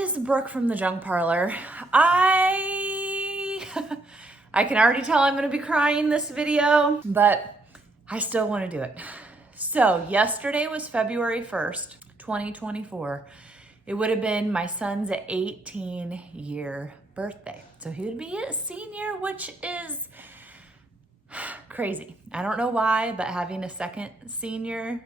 is Brooke from the Junk Parlor. I can already tell I'm going to be crying this video, but I still want to do it. So yesterday was February 1st, 2024. It would have been my son's 18-year birthday. So he would be a senior, which is crazy. I don't know why, but having a second senior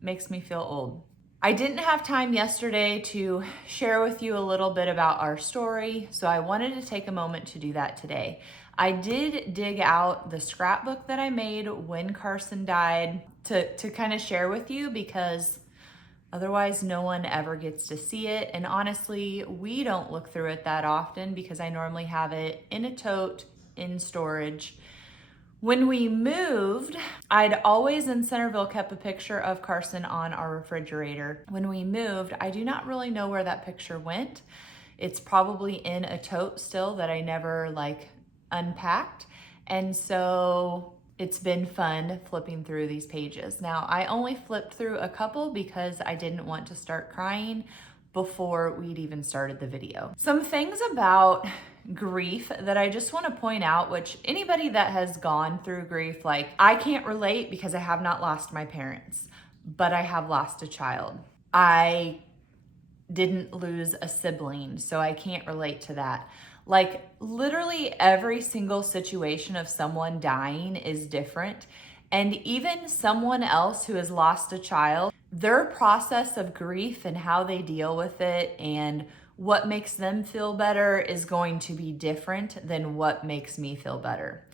makes me feel old. I didn't have time yesterday to share with you a little bit about our story, so I wanted to take a moment to do that today. I did dig out the scrapbook that I made when Karson died to kind of share with you, because otherwise no one ever gets to see it. And honestly, we don't look through it that often because I normally have it in a tote in storage. When we moved, I'd always in Centerville kept a picture of Karson on our refrigerator. When we moved, I do not really know where that picture went. It's probably in a tote still that I never unpacked. And so it's been fun flipping through these pages. Now, I only flipped through a couple because I didn't want to start crying before we'd even started the video. Some things about grief that I just want to point out, which anybody that has gone through grief, I can't relate because I have not lost my parents, but I have lost a child. I didn't lose a sibling, so I can't relate to that. Literally every single situation of someone dying is different. And even someone else who has lost a child, their process of grief and how they deal with it and what makes them feel better is going to be different than what makes me feel better.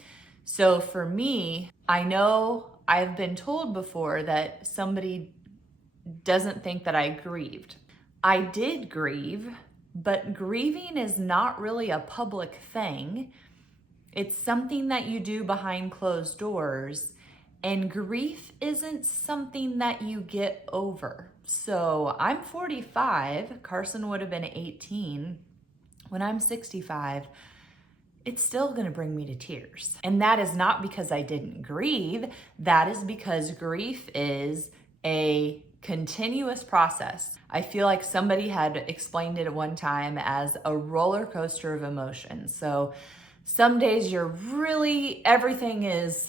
So for me, I know I've been told before that somebody doesn't think that I grieved. I did grieve, but grieving is not really a public thing. It's something that you do behind closed doors. And grief isn't something that you get over. So I'm 45, Karson would have been 18. When I'm 65, it's still gonna bring me to tears. And that is not because I didn't grieve, that is because grief is a continuous process. I feel like somebody had explained it at one time as a roller coaster of emotions. So some days everything is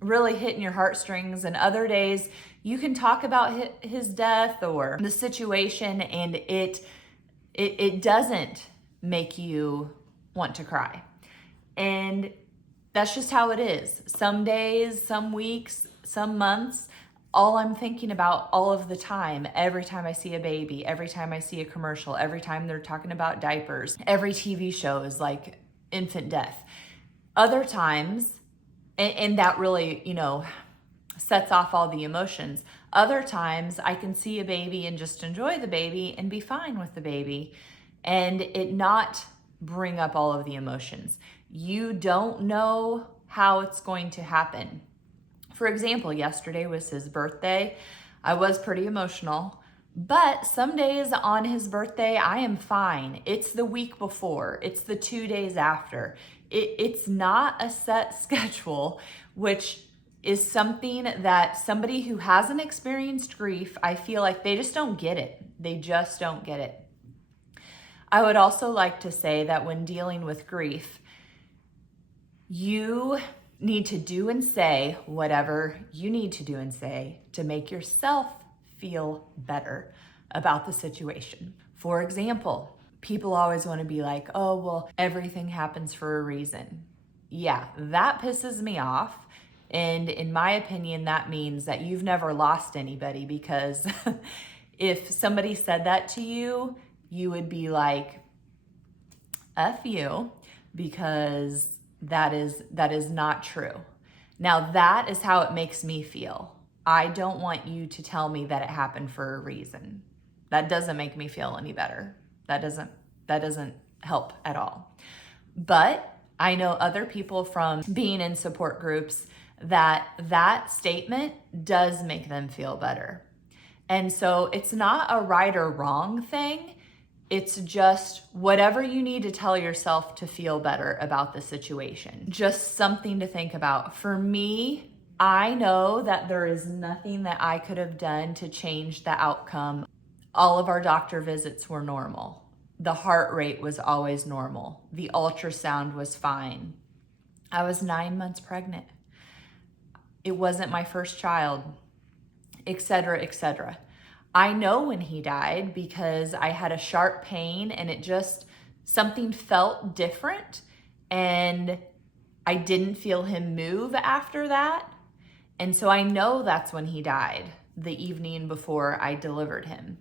really hitting your heartstrings, and other days you can talk about his death or the situation and it doesn't make you want to cry. And that's just how it is. Some days, some weeks, some months, all I'm thinking about all of the time, every time I see a baby, every time I see a commercial, every time they're talking about diapers, every TV show is like infant death. Other times, and that really, sets off all the emotions. Other times I can see a baby and just enjoy the baby and be fine with the baby and it not bring up all of the emotions. You don't know how it's going to happen. For example, yesterday was his birthday. I was pretty emotional, but some days on his birthday, I am fine. It's the week before, it's the 2 days after. It's not a set schedule, which is something that somebody who hasn't experienced grief, I feel like they just don't get it. They just don't get it. I would also like to say that when dealing with grief, you need to do and say whatever you need to do and say to make yourself feel better about the situation. For example, people always want to be like, oh, well, everything happens for a reason. Yeah, that pisses me off. And in my opinion, that means that you've never lost anybody, because if somebody said that to you, you would be like, F you, because that is not true. Now that is how it makes me feel. I don't want you to tell me that it happened for a reason. That doesn't make me feel any better. That doesn't help at all. But I know other people from being in support groups that statement does make them feel better. And so it's not a right or wrong thing. It's just whatever you need to tell yourself to feel better about the situation. Just something to think about. For me, I know that there is nothing that I could have done to change the outcome. All of our doctor visits were normal. The heart rate was always normal. The ultrasound was fine. I was 9 months pregnant. It wasn't my first child, etc., etc. I know when he died because I had a sharp pain and something felt different, and I didn't feel him move after that. And so I know that's when he died, the evening before I delivered him.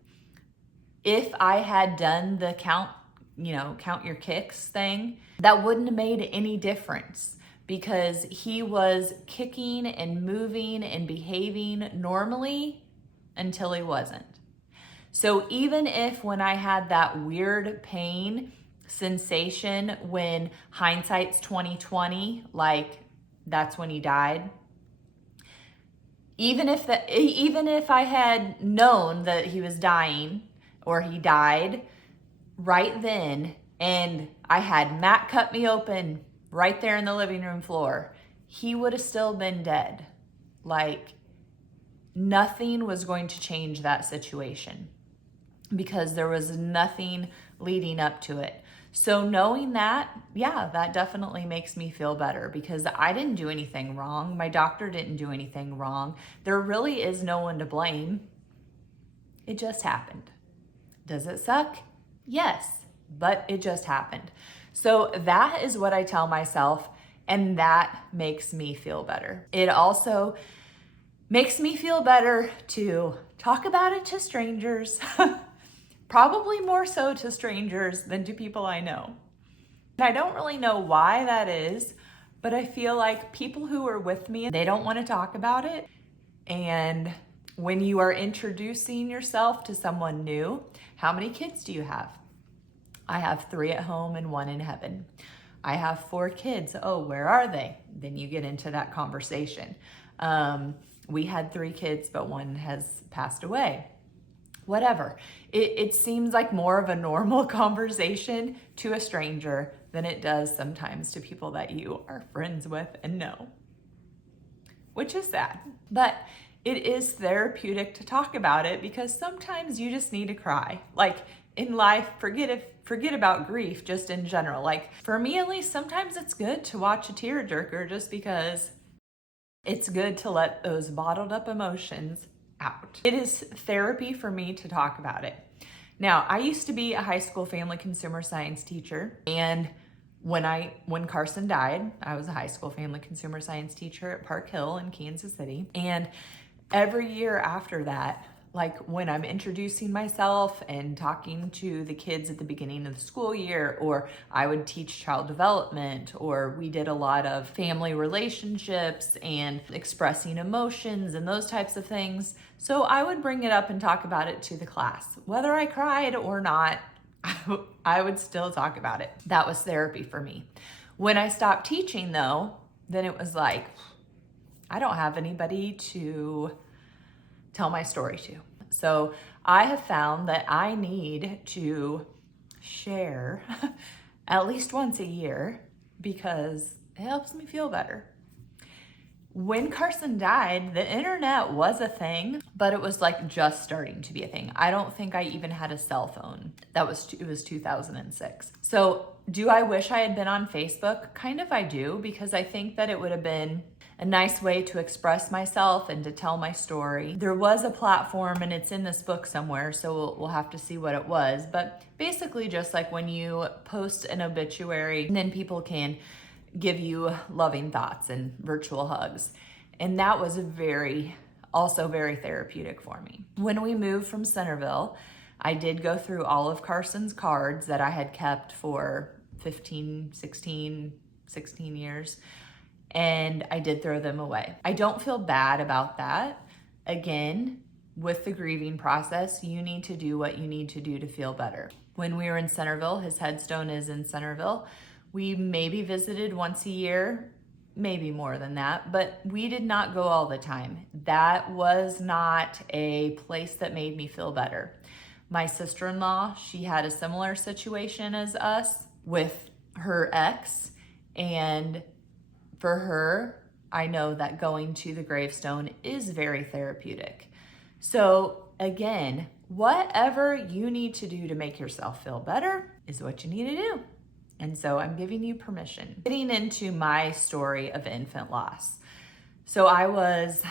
If I had done the count your kicks thing, that wouldn't have made any difference, because he was kicking and moving and behaving normally until he wasn't. So even if when I had that weird pain sensation, when hindsight's 2020, like that's when he died, even if I had known that he was dying or he died right then, and I had Matt cut me open right there in the living room floor, he would have still been dead. Like, nothing was going to change that situation because there was nothing leading up to it. So knowing that, yeah, that definitely makes me feel better, because I didn't do anything wrong. My doctor didn't do anything wrong. There really is no one to blame. It just happened. Does it suck? Yes, but it just happened. So that is what I tell myself, and that makes me feel better. It also makes me feel better to talk about it to strangers, probably more so to strangers than to people I know. I don't really know why that is, but I feel like people who are with me, they don't want to talk about it. And when you are introducing yourself to someone new, how many kids do you have? I have 3 at home and 1 in heaven. I have 4 kids. Oh, where are they? Then you get into that conversation. We had 3 kids, but 1 has passed away. Whatever. It seems like more of a normal conversation to a stranger than it does sometimes to people that you are friends with and know, which is sad. But it is therapeutic to talk about it, because sometimes you just need to cry. Like in life, forget about grief just in general. Like for me at least, sometimes it's good to watch a tearjerker just because it's good to let those bottled up emotions out. It is therapy for me to talk about it. Now, I used to be a high school family consumer science teacher, and when Karson died, I was a high school family consumer science teacher at Park Hill in Kansas City. And every year after that, like when I'm introducing myself and talking to the kids at the beginning of the school year, or I would teach child development, or we did a lot of family relationships and expressing emotions and those types of things. So I would bring it up and talk about it to the class. Whether I cried or not, I would still talk about it. That was therapy for me. When I stopped teaching though, then it was like, I don't have anybody to tell my story to. So I have found that I need to share at least once a year, because it helps me feel better. When Karson died, the internet was a thing, but it was like just starting to be a thing. I don't think I even had a cell phone. It was 2006. So do I wish I had been on Facebook? Kind of I do, because I think that it would have been a nice way to express myself and to tell my story. There was a platform, and it's in this book somewhere, so we'll have to see what it was. But basically just like when you post an obituary, and then people can give you loving thoughts and virtual hugs. And that was also very therapeutic for me. When we moved from Centerville, I did go through all of Karson's cards that I had kept for 16 years. And I did throw them away. I don't feel bad about that. Again, with the grieving process, you need to do what you need to do to feel better. When we were in Centerville, his headstone is in Centerville. We maybe visited once a year, maybe more than that, but we did not go all the time. That was not a place that made me feel better. My sister-in-law, she had a similar situation as us with her ex, and for her, I know that going to the gravestone is very therapeutic. So again, whatever you need to do to make yourself feel better is what you need to do. And so I'm giving you permission. Getting into my story of infant loss. So I was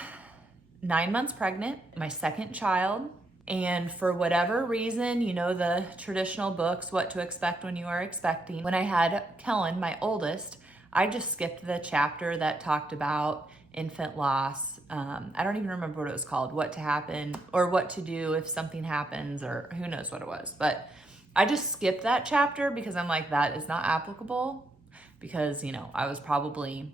9 months pregnant, my second child. And for whatever reason, you know, the traditional books, What to Expect When You Are Expecting. When I had Kellen, my oldest, I just skipped the chapter that talked about infant loss. I don't even remember what it was called, what to happen or what to do if something happens, or who knows what it was. But I just skipped that chapter because I'm like, that is not applicable, because, you know, I was probably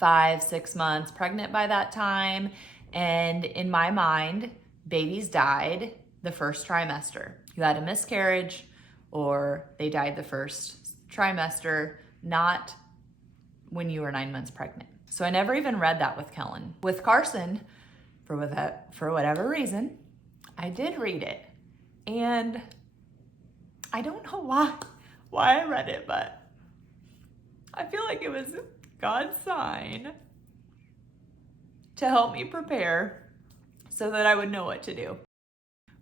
5-6 months pregnant by that time. And in my mind, babies died the first trimester. You had a miscarriage or they died the first trimester, not when you were 9 months pregnant. So I never even read that with Kellen. With Karson, for whatever reason, I did read it. And I don't know why I read it, but I feel like it was God's sign to help me prepare so that I would know what to do.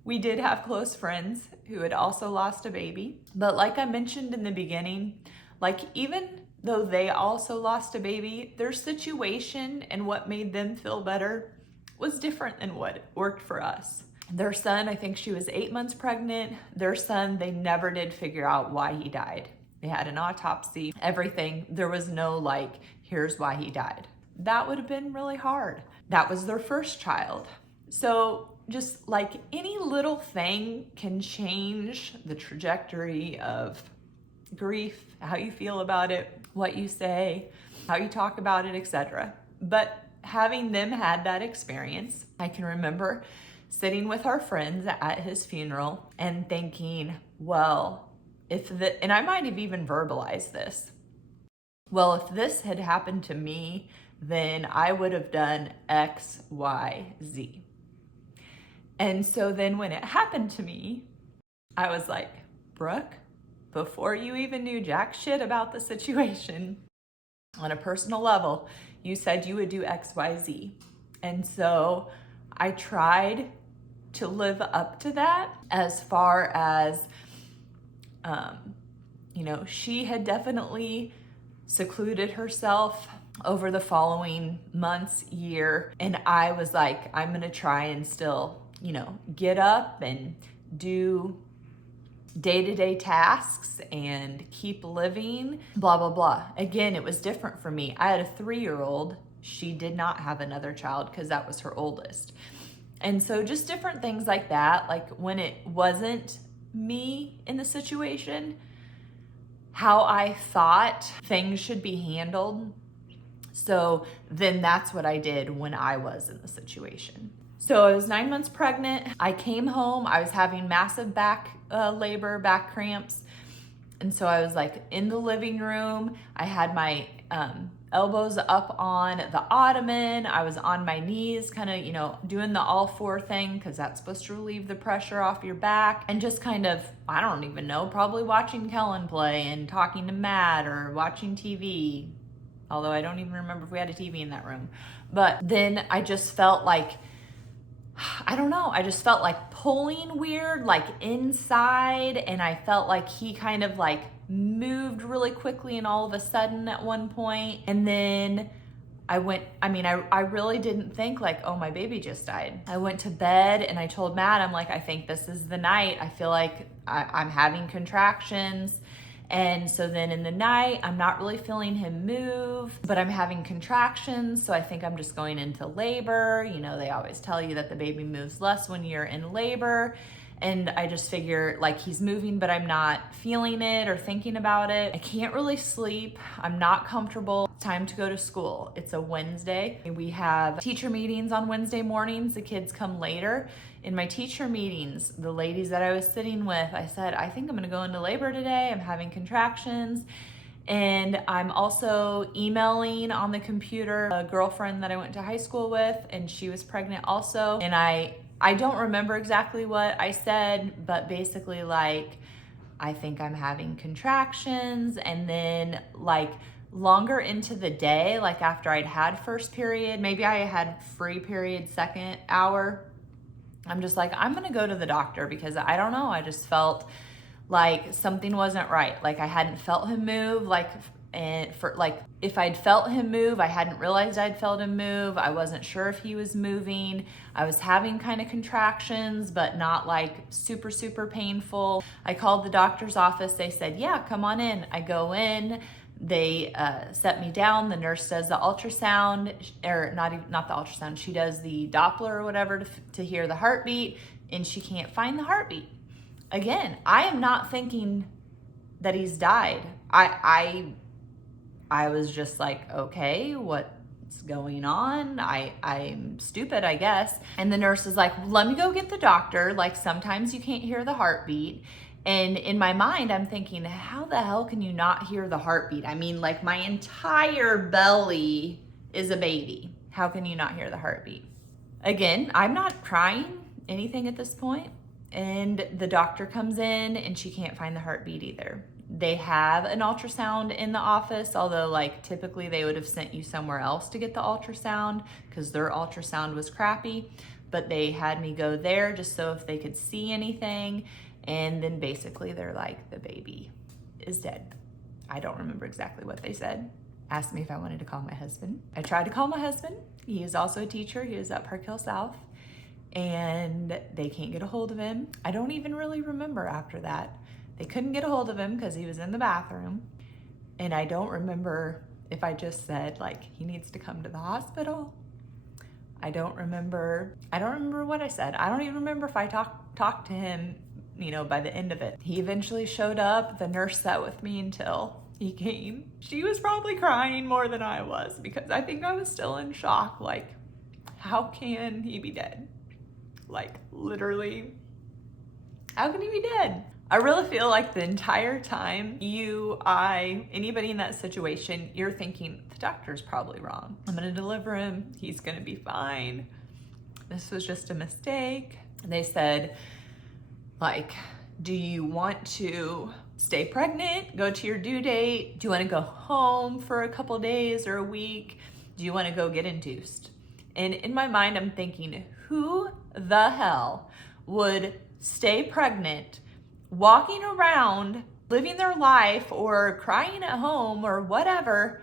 We did have close friends who had also lost a baby, but like I mentioned in the beginning, like even though they also lost a baby, their situation and what made them feel better was different than what worked for us. Their son, I think she was 8 months pregnant. Their son, they never did figure out why he died. They had an autopsy, everything. There was no like, here's why he died. That would have been really hard. That was their first child. So just like any little thing can change the trajectory of grief, how you feel about it, what you say, how you talk about it, etc. But having them had that experience, I can remember sitting with our friends at his funeral and thinking, well, and I might have even verbalized this, well, if this had happened to me, then I would have done X, Y, Z. And so then when it happened to me, I was like, Brooke, before you even knew jack shit about the situation, on a personal level, you said you would do X, Y, Z. And so I tried to live up to that as far as, you know, she had definitely secluded herself over the following months, year. And I was like, I'm going to try and still, you know, get up and do day-to-day tasks and keep living, blah, blah, blah. Again, it was different for me. I had a 3-year-old. She did not have another child because that was her oldest. And so just different things like that, like when it wasn't me in the situation, how I thought things should be handled. So then that's what I did when I was in the situation. So I was 9 months pregnant. I came home. I was having massive back labor, back cramps. And so I was like in the living room. I had my elbows up on the ottoman. I was on my knees, kind of, you know, doing the all four thing because that's supposed to relieve the pressure off your back. And just kind of, I don't even know, probably watching Kellen play and talking to Matt or watching TV. Although I don't even remember if we had a TV in that room. But then I just felt like, I don't know, I just felt like pulling weird, like inside, and I felt like he kind of like moved really quickly and all of a sudden at one point. And then I really didn't think like, oh, my baby just died. I went to bed and I told Matt, I'm like, I think this is the night. I feel like I'm having contractions. And so then in the night, I'm not really feeling him move, but I'm having contractions. So I think I'm just going into labor. You know, they always tell you that the baby moves less when you're in labor. And I just figure like he's moving, but I'm not feeling it or thinking about it. I can't really sleep. I'm not comfortable. It's time to go to school. It's a Wednesday. We have teacher meetings on Wednesday mornings. The kids come later. In my teacher meetings, the ladies that I was sitting with, I said, I think I'm gonna go into labor today. I'm having contractions. And I'm also emailing on the computer a girlfriend that I went to high school with, and she was pregnant also. And I don't remember exactly what I said, but basically like, I think I'm having contractions. And then like longer into the day, like after I'd had first period, maybe I had free period second hour, I'm just like, I'm gonna go to the doctor because I don't know. I just felt like something wasn't right. Like I hadn't felt him move. If I'd felt him move, I hadn't realized I'd felt him move. I wasn't sure if he was moving. I was having kind of contractions, but not like super, super painful. I called the doctor's office. They said, yeah, come on in. I go in. They set me down. The nurse does the ultrasound, or not the ultrasound. She does the Doppler or whatever to hear the heartbeat, and she can't find the heartbeat. Again, I am not thinking that he's died. I was just like, okay, what's going on? I'm stupid, I guess. And the nurse is like, let me go get the doctor. Like sometimes you can't hear the heartbeat. And in my mind, I'm thinking, how the hell can you not hear the heartbeat? I mean, like my entire belly is a baby. How can you not hear the heartbeat? Again, I'm not crying anything at this point. And the doctor comes in and she can't find the heartbeat either. They have an ultrasound in the office, although like typically they would have sent you somewhere else to get the ultrasound because their ultrasound was crappy, but they had me go there just so if they could see anything. And then basically they're like, the baby is dead. I don't remember exactly what they said. Asked me if I wanted to call my husband. I tried to call my husband. He is also a teacher. He is at Park Hill South. And they can't get a hold of him. I don't even really remember after that. They couldn't get a hold of him because he was in the bathroom. And I don't remember if I just said like, he needs to come to the hospital. I don't remember what I said. I don't even remember if I talked to him, by the end of it. He eventually showed up. The nurse sat with me until he came. She was probably crying more than I was because I think I was still in shock. Like, how can he be dead? Like, literally, how can he be dead? I really feel like the entire time anybody in that situation, you're thinking, the doctor's probably wrong. I'm gonna deliver him. He's gonna be fine. This was just a mistake. They said, like, do you want to stay pregnant, go to your due date? Do you want to go home for a couple days or a week? Do you want to go get induced? And in my mind, I'm thinking, who the hell would stay pregnant, walking around, living their life or crying at home or whatever?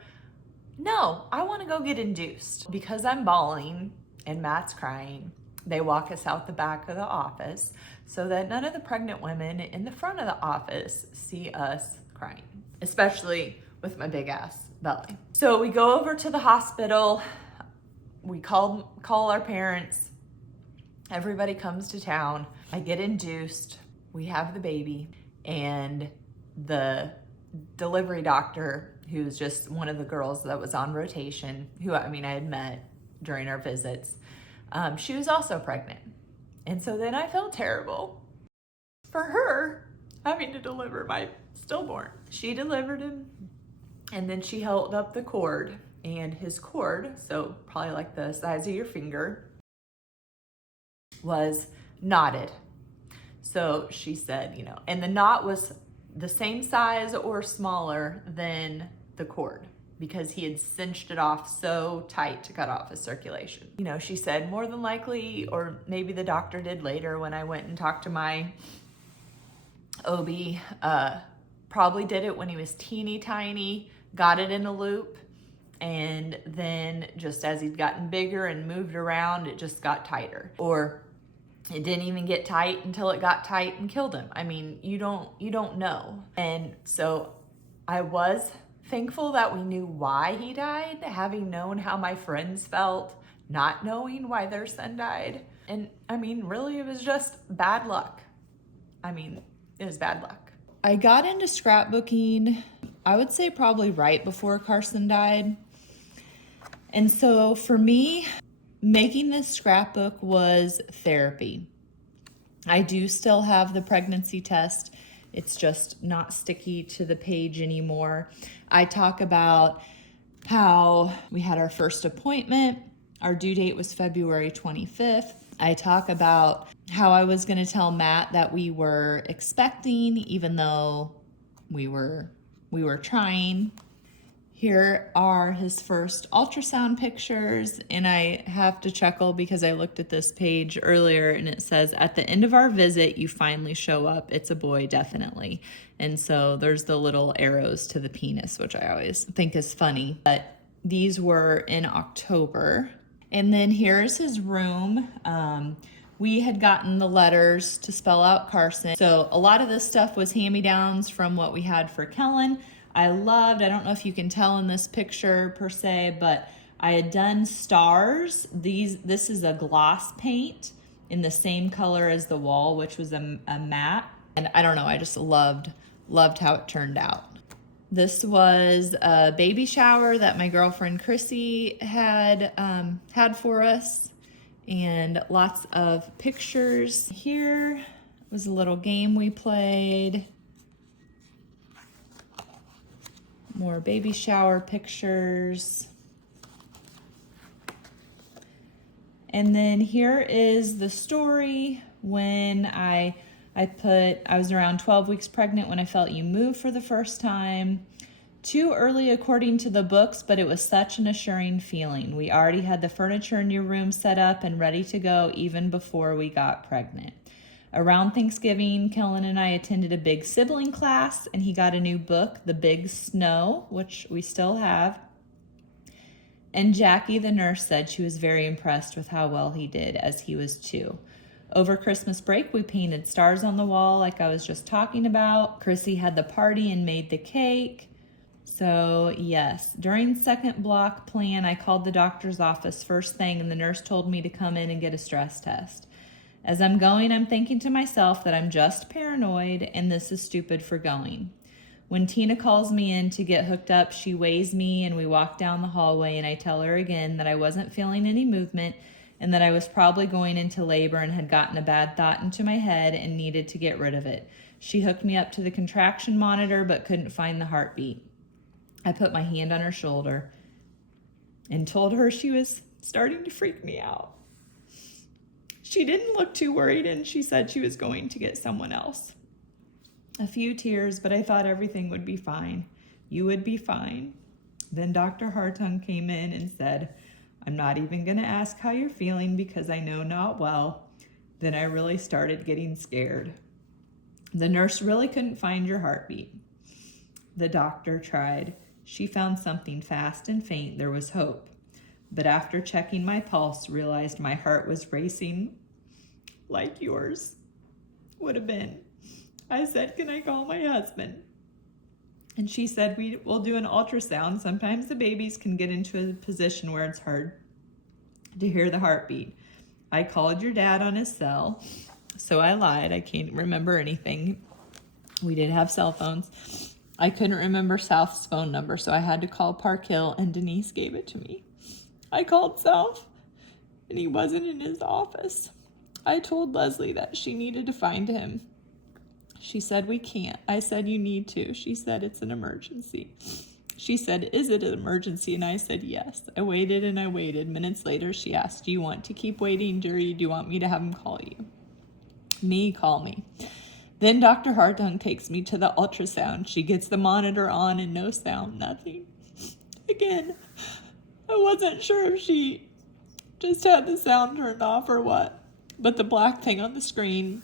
No, I want to go get induced. Because I'm bawling and Matt's crying, they walk us out the back of the office so that none of the pregnant women in the front of the office see us crying, especially with my big ass belly. So we go over to the hospital. We call our parents. Everybody comes to town. I get induced. We have the baby, and the delivery doctor, who's just one of the girls that was on rotation, who I had met during our visits, she was also pregnant. And so then I felt terrible for her having to deliver my stillborn. She delivered him, and then she held up the cord, and his cord, so probably like the size of your finger, was knotted. So she said, and the knot was the same size or smaller than the cord because he had cinched it off so tight to cut off his circulation. She said more than likely, or maybe the doctor did later when I went and talked to my OB, probably did it when he was teeny tiny, got it in a loop, and then just as he'd gotten bigger and moved around, it just got tighter. Or it didn't even get tight until it got tight and killed him. You don't know. And so I was thankful that we knew why he died, having known how my friends felt, not knowing why their son died. And really it was just bad luck. It was bad luck. I got into scrapbooking, I would say probably right before Karson died. And so for me, making this scrapbook was therapy. I do still have the pregnancy test. It's just not sticky to the page anymore. I talk about how we had our first appointment. Our due date was February 25th. I talk about how I was going to tell Matt that we were expecting, even though we were trying. Here are his first ultrasound pictures, and I have to chuckle because I looked at this page earlier and it says, at the end of our visit, you finally show up. It's a boy, definitely. And so there's the little arrows to the penis, which I always think is funny. But these were in October. And then here's his room. We had gotten the letters to spell out Karson. So a lot of this stuff was hand-me-downs from what we had for Kellen. I don't know if you can tell in this picture per se, but I had done stars. This is a gloss paint in the same color as the wall, which was a matte. And I don't know, I just loved how it turned out. This was a baby shower that my girlfriend Chrissy had for us, and lots of pictures. Here was a little game we played. More baby shower pictures. And then here is the story when I was around 12 weeks pregnant when I felt you move for the first time. Too early according to the books, but it was such an assuring feeling. We already had the furniture in your room set up and ready to go even before we got pregnant. Around Thanksgiving, Kellen and I attended a big sibling class, and he got a new book, The Big Snow, which we still have. And Jackie, the nurse, said she was very impressed with how well he did, as he was too. Over Christmas break, we painted stars on the wall like I was just talking about. Chrissy had the party and made the cake. So yes, during second block plan, I called the doctor's office first thing, and the nurse told me to come in and get a stress test. As I'm going, I'm thinking to myself that I'm just paranoid and this is stupid for going. When Tina calls me in to get hooked up, she weighs me and we walk down the hallway, and I tell her again that I wasn't feeling any movement and that I was probably going into labor and had gotten a bad thought into my head and needed to get rid of it. She hooked me up to the contraction monitor but couldn't find the heartbeat. I put my hand on her shoulder and told her she was starting to freak me out. She didn't look too worried, and she said she was going to get someone else. A few tears, but I thought everything would be fine. You would be fine. Then Dr. Hartung came in and said, I'm not even going to ask how you're feeling because I know not well. Then I really started getting scared. The nurse really couldn't find your heartbeat. The doctor tried. She found something fast and faint. There was hope. But after checking my pulse, realized my heart was racing like yours would have been. I said, can I call my husband? And she said, we'll do an ultrasound. Sometimes the babies can get into a position where it's hard to hear the heartbeat. I called your dad on his cell. So I lied. I can't remember anything. We did have cell phones. I couldn't remember South's phone number, so I had to call Park Hill, and Denise gave it to me. I called South, and he wasn't in his office. I told Leslie that she needed to find him. She said, we can't. I said, you need to. She said, it's an emergency. She said, is it an emergency? And I said, yes. I waited and I waited. Minutes later, she asked, do you want to keep waiting, or do you want me to have him call you? Call me. Then Dr. Hartung takes me to the ultrasound. She gets the monitor on and no sound, nothing. Again, I wasn't sure if she just had the sound turned off or what, but the black thing on the screen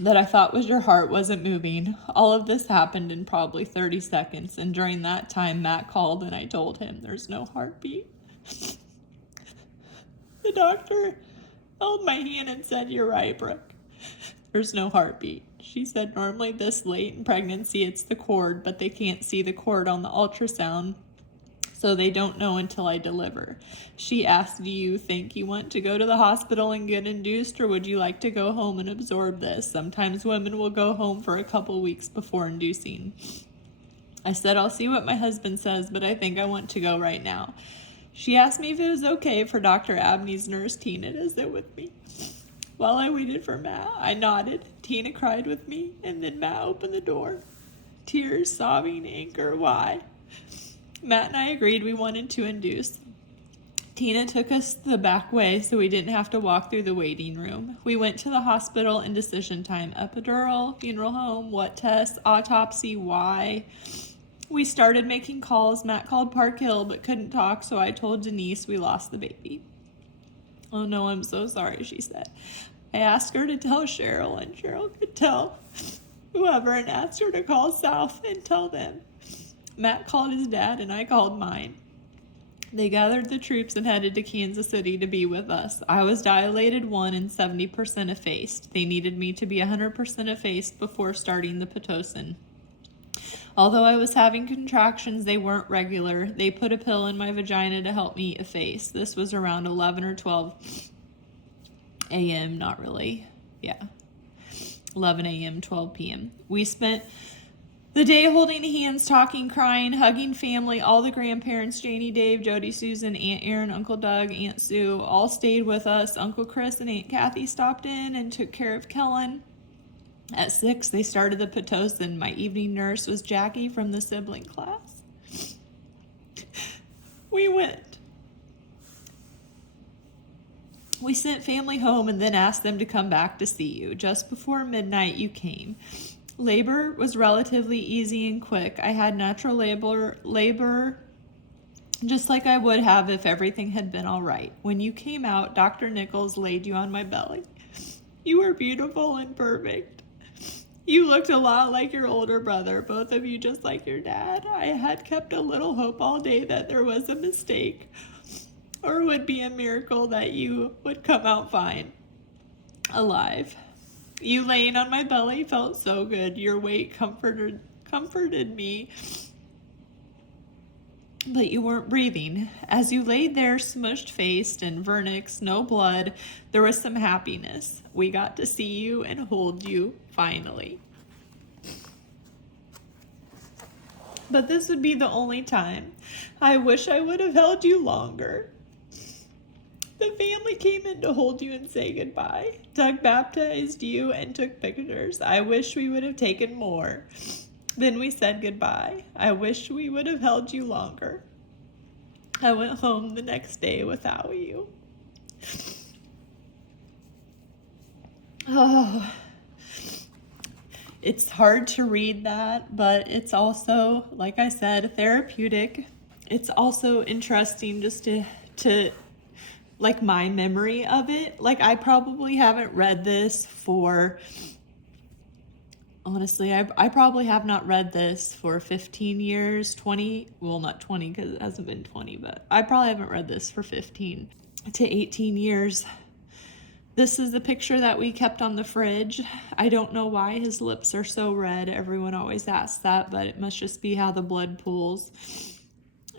that I thought was your heart wasn't moving. All of this happened in probably 30 seconds, and during that time, Matt called and I told him there's no heartbeat. The doctor held my hand and said, you're right, Brooke. There's no heartbeat. She said normally this late in pregnancy it's the cord, but they can't see the cord on the ultrasound, so they don't know until I deliver. She asked, do you think you want to go to the hospital and get induced, or would you like to go home and absorb this? Sometimes women will go home for a couple weeks before inducing. I said, I'll see what my husband says, but I think I want to go right now. She asked me if it was okay for Dr. Abney's nurse, Tina, to sit with me. While I waited for Matt, I nodded. Tina cried with me, and then Matt opened the door. Tears, sobbing, anger, why? Matt and I agreed we wanted to induce. Tina took us the back way so we didn't have to walk through the waiting room. We went to the hospital in decision time. Epidural, funeral home, what tests, autopsy, why? We started making calls. Matt called Park Hill but couldn't talk, so I told Denise we lost the baby. Oh no, I'm so sorry, she said. I asked her to tell Cheryl, and Cheryl could tell whoever and asked her to call South and tell them. Matt called his dad and I called mine. They gathered the troops and headed to Kansas City to be with us. I was dilated 1 and 70% effaced. They needed me to be 100% effaced before starting the Pitocin. Although I was having contractions, they weren't regular. They put a pill in my vagina to help me efface. This was around 11 or 12 a.m., not really. Yeah. 11 a.m., 12 p.m. We spent the day holding hands, talking, crying, hugging family. All the grandparents, Janie, Dave, Jody, Susan, Aunt Erin, Uncle Doug, Aunt Sue, all stayed with us. Uncle Chris and Aunt Kathy stopped in and took care of Kellen. At 6, they started the Pitocin. My evening nurse was Jackie from the sibling class. We went. We sent family home and then asked them to come back to see you. Just before midnight, you came. Labor was relatively easy and quick. I had natural labor just like I would have if everything had been all right. When you came out, Dr. Nichols laid you on my belly. You were beautiful and perfect. You looked a lot like your older brother, both of you just like your dad. I had kept a little hope all day that there was a mistake or would be a miracle that you would come out fine, alive. You laying on my belly felt so good. Your weight comforted me, but you weren't breathing. As you laid there, smushed-faced and vernix, no blood, there was some happiness. We got to see you and hold you, finally. But this would be the only time. I wish I would have held you longer. The family came in to hold you and say goodbye. Doug baptized you and took pictures. I wish we would have taken more. Then we said goodbye. I wish we would have held you longer. I went home the next day without you. Oh, it's hard to read that, but it's also, like I said, therapeutic. It's also interesting just to like my memory of it. Like I probably haven't read this for, honestly, I probably have not read this for 15 years, 20, well not 20 because it hasn't been 20, but I probably haven't read this for 15 to 18 years. This is the picture that we kept on the fridge. I don't know why his lips are so red. Everyone always asks that, but it must just be how the blood pools.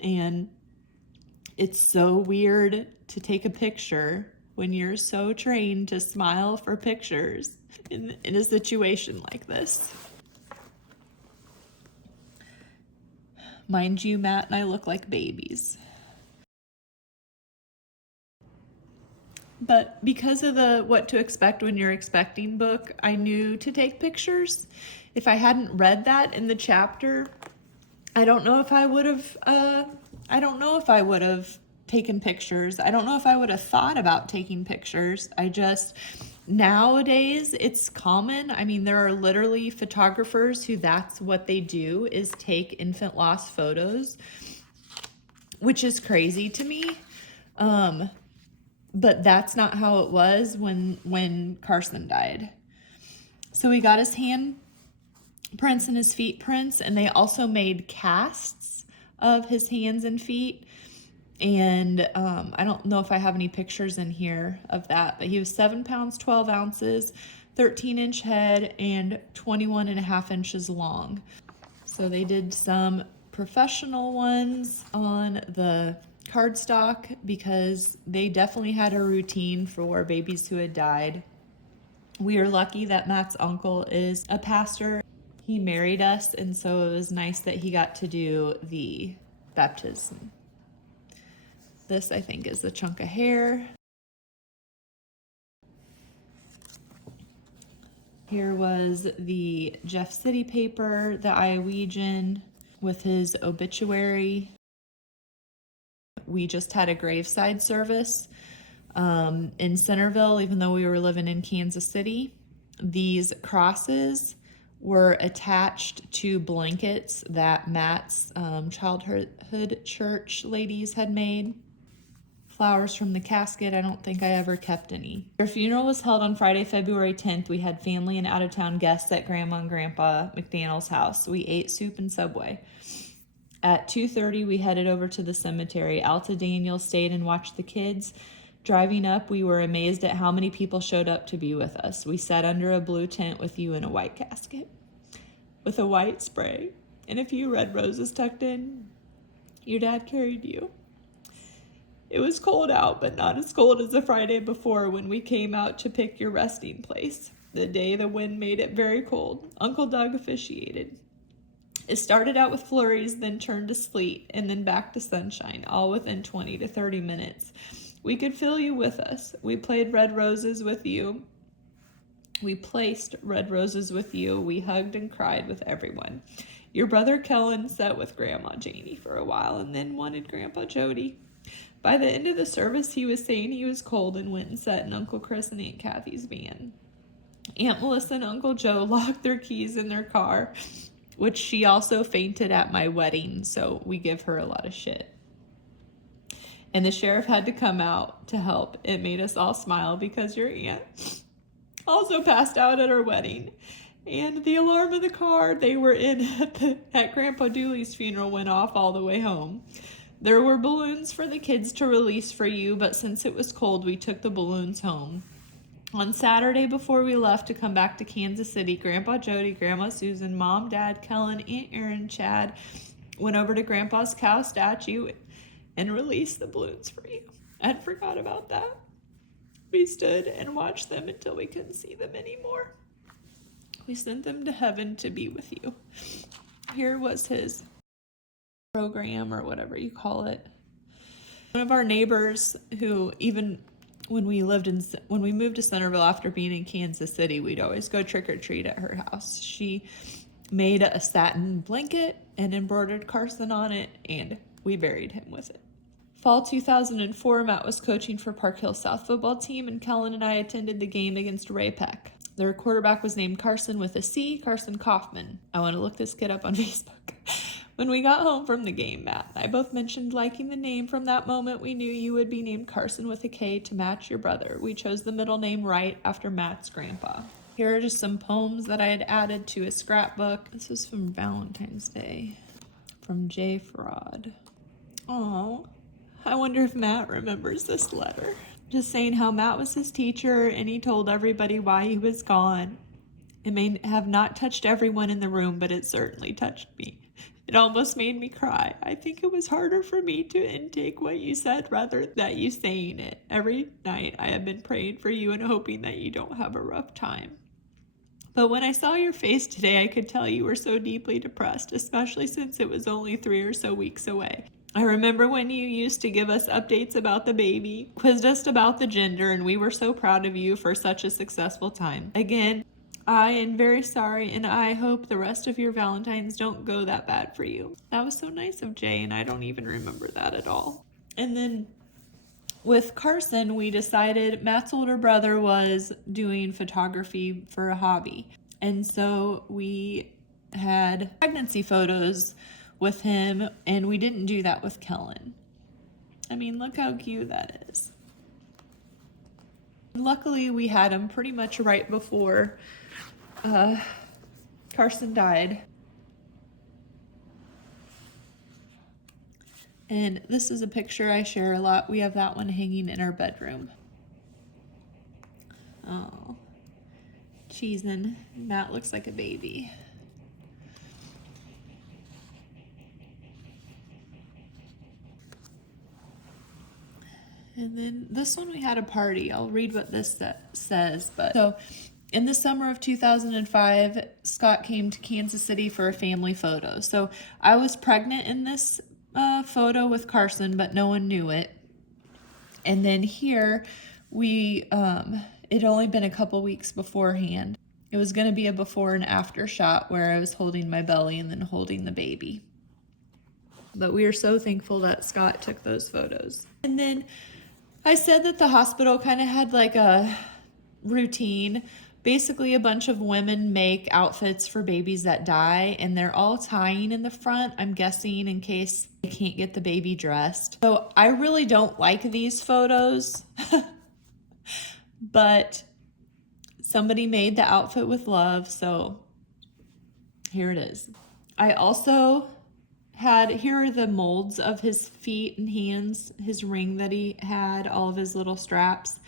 And it's so weird to take a picture when you're so trained to smile for pictures in a situation like this. Mind you, Matt and I look like babies. But because of the What to Expect When You're Expecting book, I knew to take pictures. If I hadn't read that in the chapter, I don't know if I would have taken pictures. I don't know if I would have thought about taking pictures. Nowadays, it's common. I mean, there are literally photographers who that's what they do, is take infant loss photos, which is crazy to me. But that's not how it was when Karson died. So we got his hand prints and his feet prints, and they also made casts of his hands and feet. And I don't know if I have any pictures in here of that, but he was 7 pounds, 12 ounces, 13-inch head, and 21.5 inches long. So they did some professional ones on the cardstock because they definitely had a routine for babies who had died. We are lucky that Matt's uncle is a pastor. He married us, and so it was nice that he got to do the baptism. This, I think, is a chunk of hair. Here was the Jeff City paper, the Iowegian with his obituary. We just had a graveside service in Centerville, even though we were living in Kansas City. These crosses were attached to blankets that Matt's childhood church ladies had made. Flowers from the casket. I don't think I ever kept any. Their funeral was held on Friday, February 10th. We had family and out-of-town guests at Grandma and Grandpa McDaniel's house. We ate soup and Subway. At 2:30, we headed over to the cemetery. Alta Daniel stayed and watched the kids. Driving up, we were amazed at how many people showed up to be with us. We sat under a blue tent with you in a white casket, with a white spray and a few red roses tucked in. Your dad carried you. It was cold out, but not as cold as the Friday before when we came out to pick your resting place. The day the wind made it very cold. Uncle Doug officiated. It started out with flurries, then turned to sleet, and then back to sunshine, all within 20 to 30 minutes. We could feel you with us. We played red roses with you. We placed red roses with you. We hugged and cried with everyone. Your brother Kellen sat with Grandma Janie for a while and then wanted Grandpa Jody. By the end of the service, he was saying he was cold and went and sat in Uncle Chris and Aunt Kathy's van. Aunt Melissa and Uncle Joe locked their keys in their car, which she also fainted at my wedding, so we give her a lot of shit. And the sheriff had to come out to help. It made us all smile because your aunt also passed out at her wedding. And the alarm of the car they were in at Grandpa Dooley's funeral went off all the way home. There were balloons for the kids to release for you, but since it was cold, we took the balloons home. On Saturday before we left to come back to Kansas City, Grandpa Jody, Grandma Susan, Mom, Dad, Kellen, Aunt Erin, Chad went over to Grandpa's cow statue and released the balloons for you. I'd forgot about that. We stood and watched them until we couldn't see them anymore. We sent them to heaven to be with you. Here was his program, or whatever you call it. One of our neighbors who, even when we moved to Centerville after being in Kansas City, we'd always go trick or treat at her house. She made a satin blanket and embroidered Karson on it, and we buried him with it. Fall 2004, Matt was coaching for Park Hill South football team, and Kellen and I attended the game against Ray Peck. Their quarterback was named Karson with a C, Karson Kaufman. I want to look this kid up on Facebook. When we got home from the game, Matt and I both mentioned liking the name. From that moment, we knew you would be named Karson with a K to match your brother. We chose the middle name Wright after Matt's grandpa. Here are just some poems that I had added to a scrapbook. This was from Valentine's Day, from Jay Fraud. Aww, I wonder if Matt remembers this letter. Just saying how Matt was his teacher and he told everybody why he was gone. It may have not touched everyone in the room, but it certainly touched me. It almost made me cry. I think it was harder for me to intake what you said rather than you saying it. Every night I have been praying for you and hoping that you don't have a rough time. But when I saw your face today, I could tell you were so deeply depressed, especially since it was only 3 or so weeks away. I remember when you used to give us updates about the baby, quizzed us about the gender, and we were so proud of you for such a successful time. Again, I am very sorry, and I hope the rest of your Valentines don't go that bad for you. That was so nice of Jay, and I don't even remember that at all. And then with Karson, we decided Matt's older brother was doing photography for a hobby. And so we had pregnancy photos with him, and we didn't do that with Kellen. I mean, look how cute that is. Luckily, we had him pretty much right before Karson died. And this is a picture I share a lot. We have that one hanging in our bedroom. Oh, cheesin'. Matt looks like a baby. And then this one, we had a party. I'll read what this says. So in the summer of 2005, Scott came to Kansas City for a family photo. So I was pregnant in this photo with Karson, but no one knew it. And then here, it'd only been a couple weeks beforehand. It was going to be a before and after shot where I was holding my belly and then holding the baby. But we are so thankful that Scott took those photos. And then I said that the hospital kind of had like a routine basically a bunch of women make outfits for babies that die, and they're all tying in the front, I'm guessing, in case they can't get the baby dressed. So I really don't like these photos, but somebody made the outfit with love, so here it is. I also had, here are the molds of his feet and hands, his ring that he had, all of his little straps.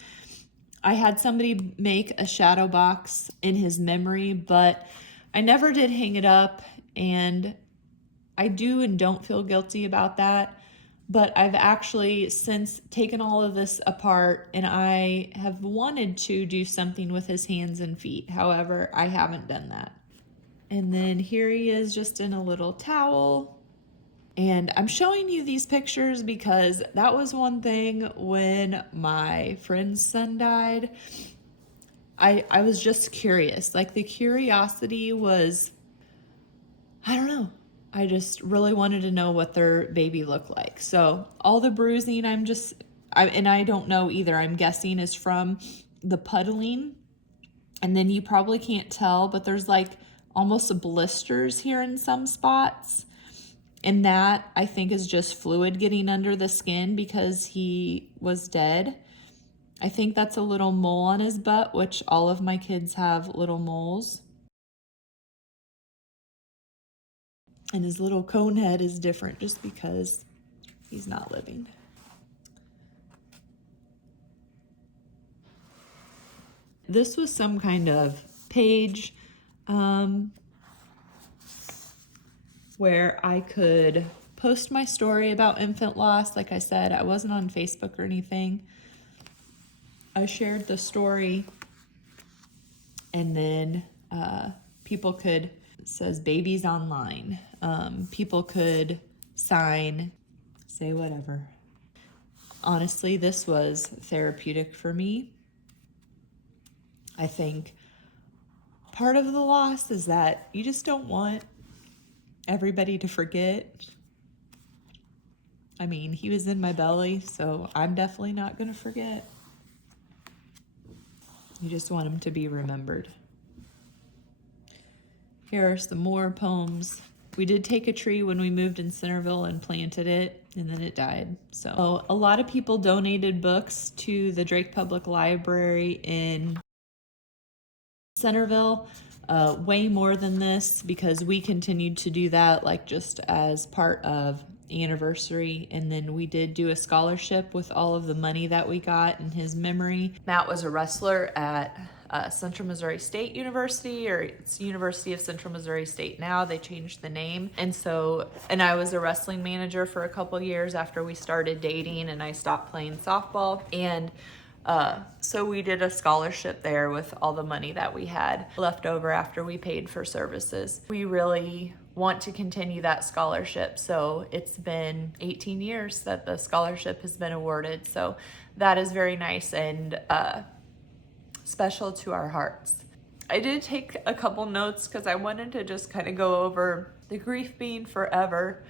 I had somebody make a shadow box in his memory, but I never did hang it up, and I do and don't feel guilty about that. But I've actually since taken all of this apart, and I have wanted to do something with his hands and feet. However, I haven't done that. And then here he is just in a little towel. And I'm showing you these pictures because that was one thing when my friend's son died. I was just curious. Like, the curiosity was, I don't know. I just really wanted to know what their baby looked like. So all the bruising, I don't know either. I'm guessing is from the puddling. And then you probably can't tell, but there's like almost blisters here in some spots. And that, I think, is just fluid getting under the skin because he was dead. I think that's a little mole on his butt, which all of my kids have little moles. And his little cone head is different just because he's not living. This was some kind of page where I could post my story about infant loss. Like I said, I wasn't on Facebook or anything. I shared the story, and then people could, it says babies online. People could sign, say whatever. Honestly, this was therapeutic for me. I think part of the loss is that you just don't want everybody to forget. I mean, he was in my belly, so I'm definitely not going to forget. You just want him to be remembered. Here are some more poems. We did take a tree when we moved in Centerville and planted it, and then it died. So a lot of people donated books to the Drake Public Library in Centerville. Way more than this, because we continued to do that, like, just as part of anniversary. And then we did do a scholarship with all of the money that we got in his memory. Matt was a wrestler at Central Missouri State University, or it's University of Central Missouri State now. They changed the name. And I was a wrestling manager for a couple years after we started dating, and I stopped playing softball. And so we did a scholarship there with all the money that we had left over after we paid for services. We really want to continue that scholarship. So it's been 18 years that the scholarship has been awarded. So that is very nice and special to our hearts. I did take a couple notes because I wanted to just kind of go over the grief being forever,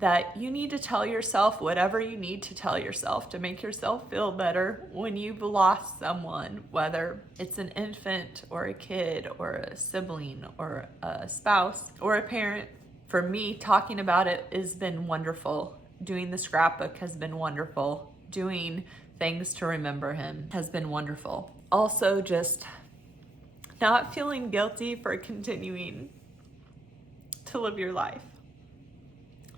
that you need to tell yourself whatever you need to tell yourself to make yourself feel better when you've lost someone, whether it's an infant or a kid or a sibling or a spouse or a parent. For me, talking about it has been wonderful. Doing the scrapbook has been wonderful. Doing things to remember him has been wonderful. Also, just not feeling guilty for continuing to live your life.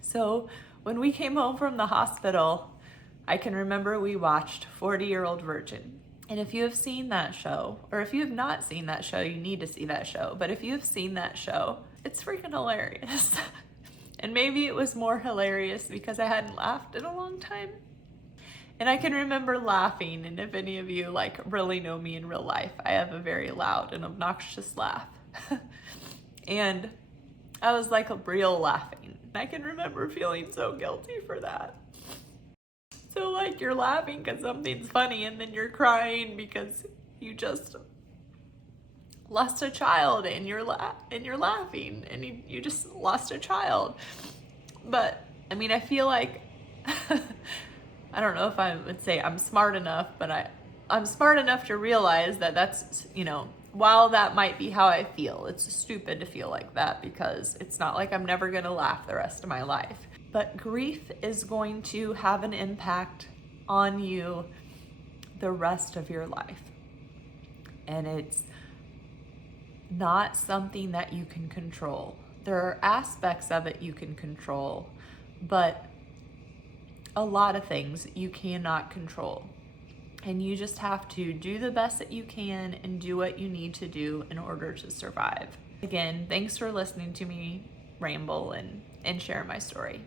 So when we came home from the hospital, I can remember we watched 40-Year-Old Virgin. And if you have seen that show, or if you have not seen that show, you need to see that show. But if you have seen that show, it's freaking hilarious. And maybe it was more hilarious because I hadn't laughed in a long time. And I can remember laughing, and if any of you like really know me in real life, I have a very loud and obnoxious laugh. And I was like a real laughing. I can remember feeling so guilty for that. So like, you're laughing because something's funny, and then you're crying because you just lost a child, and you're laughing, and you just lost a child. But I mean, I feel like I don't know if I would say I'm smart enough, but I'm smart enough to realize that that's, while that might be how I feel, it's stupid to feel like that because it's not like I'm never gonna laugh the rest of my life. But grief is going to have an impact on you the rest of your life. And it's not something that you can control. There are aspects of it you can control, but a lot of things you cannot control. And you just have to do the best that you can and do what you need to do in order to survive. Again, thanks for listening to me ramble and share my story.